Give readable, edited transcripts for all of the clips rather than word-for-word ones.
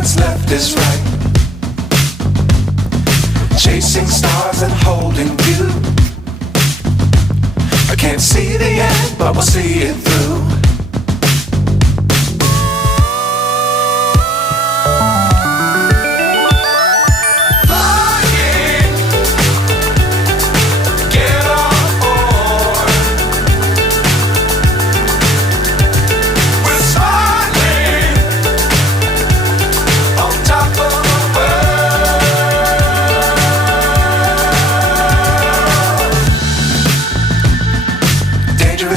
what's left is right. Chasing stars and holding you. I can't see the end, but we'll see it through.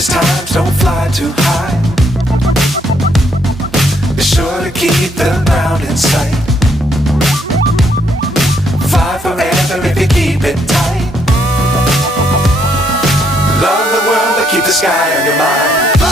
Times don't fly too high. Be sure to keep the ground in sight. Fly forever if you keep it tight. Love the world but keep the sky on your mind.